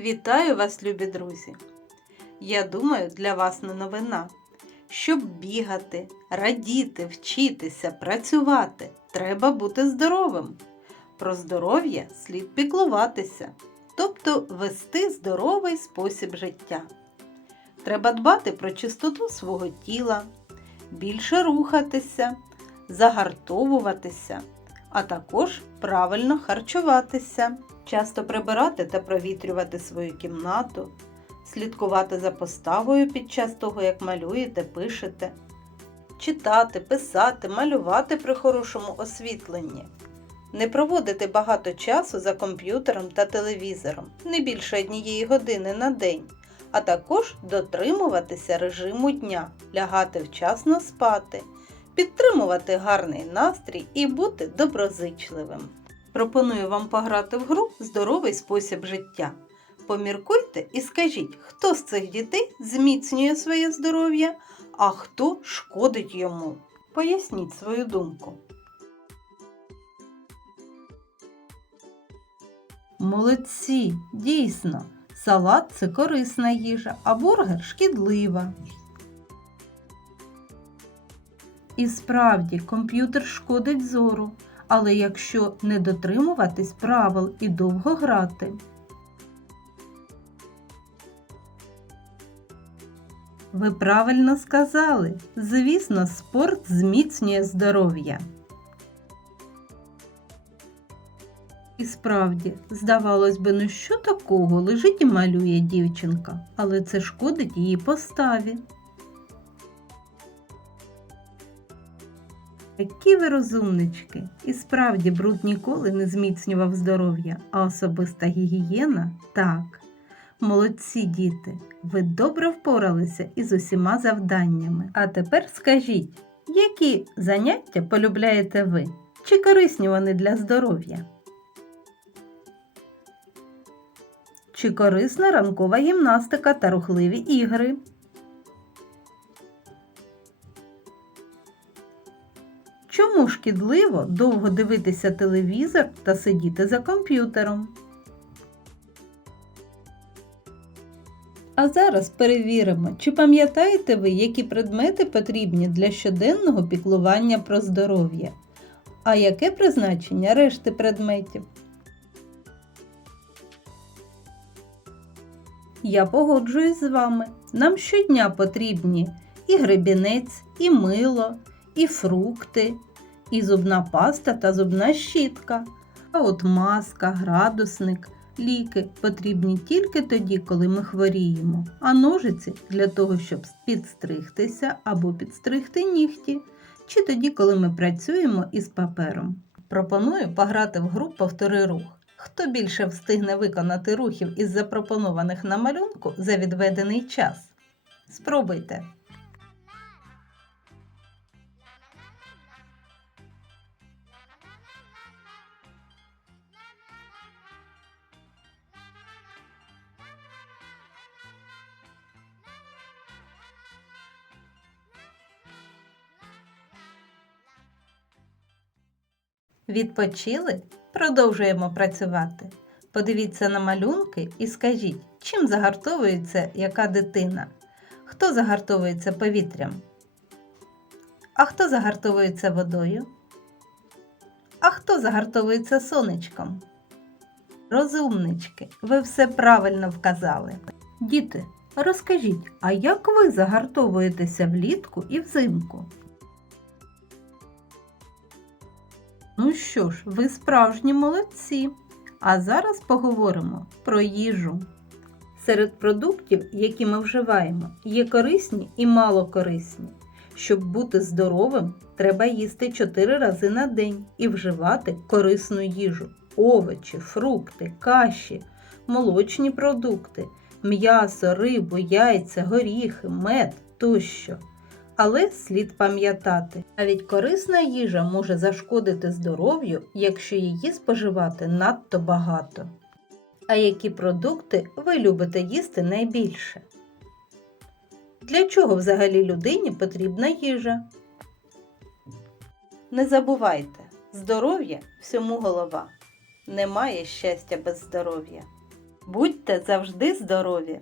Вітаю вас, любі друзі! Я думаю, для вас не новина. Щоб бігати, радіти, вчитися, працювати, треба бути здоровим. Про здоров'я слід піклуватися, тобто вести здоровий спосіб життя. Треба дбати про чистоту свого тіла, більше рухатися, загартовуватися, а також правильно харчуватися, часто прибирати та провітрювати свою кімнату, слідкувати за поставою під час того, як малюєте, пишете, читати, писати, малювати при хорошому освітленні. Не проводити багато часу за комп'ютером та телевізором, не більше однієї години на день, а також дотримуватися режиму дня, лягати вчасно спати, підтримувати гарний настрій і бути доброзичливим. Пропоную вам пограти в гру Здоровий спосіб життя. Поміркуйте і скажіть, хто з цих дітей зміцнює своє здоров'я, а хто шкодить йому. Поясніть свою думку. Молодці, дійсно, салат це корисна їжа, а бургер шкідлива. І справді, комп'ютер шкодить зору, але якщо не дотримуватись правил і довго грати. Ви правильно сказали. Звісно, спорт зміцнює здоров'я. І справді, здавалось би, ну що такого лежить і малює дівчинка, але це шкодить її поставі. Які ви розумнички! І справді бруд ніколи не зміцнював здоров'я, а особиста гігієна так. Молодці діти, ви добре впоралися із усіма завданнями. А тепер скажіть, які заняття полюбляєте ви? Чи корисні вони для здоров'я? Чи корисна ранкова гімнастика та рухливі ігри? Чому шкідливо довго дивитися телевізор та сидіти за комп'ютером? А зараз перевіримо, чи пам'ятаєте ви, які предмети потрібні для щоденного піклування про здоров'я, а яке призначення решти предметів? Я погоджуюсь з вами. Нам щодня потрібні і гребінець, і мило, і фрукти, і зубна паста та зубна щітка. А от маска, градусник, ліки потрібні тільки тоді, коли ми хворіємо, а ножиці для того, щоб підстригтися або підстригти нігті, чи тоді, коли ми працюємо із папером. Пропоную пограти в гру Повтори рух. Хто більше встигне виконати рухів із запропонованих на малюнку за відведений час? Спробуйте. Відпочили? Продовжуємо працювати. Подивіться на малюнки і скажіть, чим загартовується яка дитина? Хто загартовується повітрям? А хто загартовується водою? А хто загартовується сонечком? Розумнички, ви все правильно вказали. Діти, розкажіть, а як ви загартовуєтеся влітку і взимку? Ну що ж, ви справжні молодці. А зараз поговоримо про їжу. Серед продуктів, які ми вживаємо, є корисні і малокорисні. Щоб бути здоровим, треба їсти 4 рази на день і вживати корисну їжу: овочі, фрукти, каші, молочні продукти, м'ясо, рибу, яйця, горіхи, мед тощо. Але слід пам'ятати, навіть корисна їжа може зашкодити здоров'ю, якщо її споживати надто багато. А які продукти ви любите їсти найбільше? Для чого взагалі людині потрібна їжа? Не забувайте, здоров'я всьому голова. Немає щастя без здоров'я. Будьте завжди здорові!